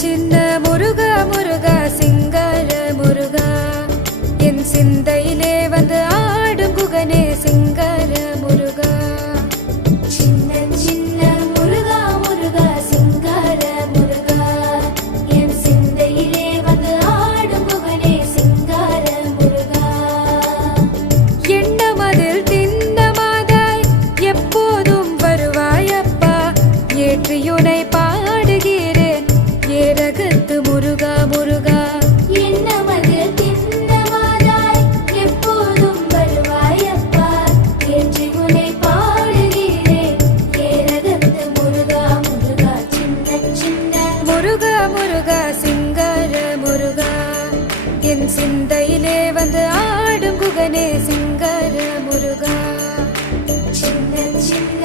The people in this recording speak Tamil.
சின்ன முருகா முருகா சிங்கார முருகா என் சிந்தையிலே வந்து ஆடும் குகனே சிங்கார முருகா சின்ன சின்ன முருகா முருகா சிங்கார முருகா என் சிந்தையிலே வந்து ஆடும் குகனே சிங்கார முருகா எண்ணமதில் திண்ணமாதாய் எப்போதும் வருவாயப்பா ஏற்றியுனை பாடுகிறேன் ஏரகத்து முருகா முருகா எண்ணமதில் திண்ணமாதாய் எப்போதும் வருவாயப்பா ஏற்றியுனை பாடுகிறேன் ஏரகத்து முருகா முருகா சின்ன சின்ன முருகா முருகா சிங்கார முருகா என் சிந்தையிலே வந்து ஆடும் குகனே சிங்கார முருகா சின்ன சின்ன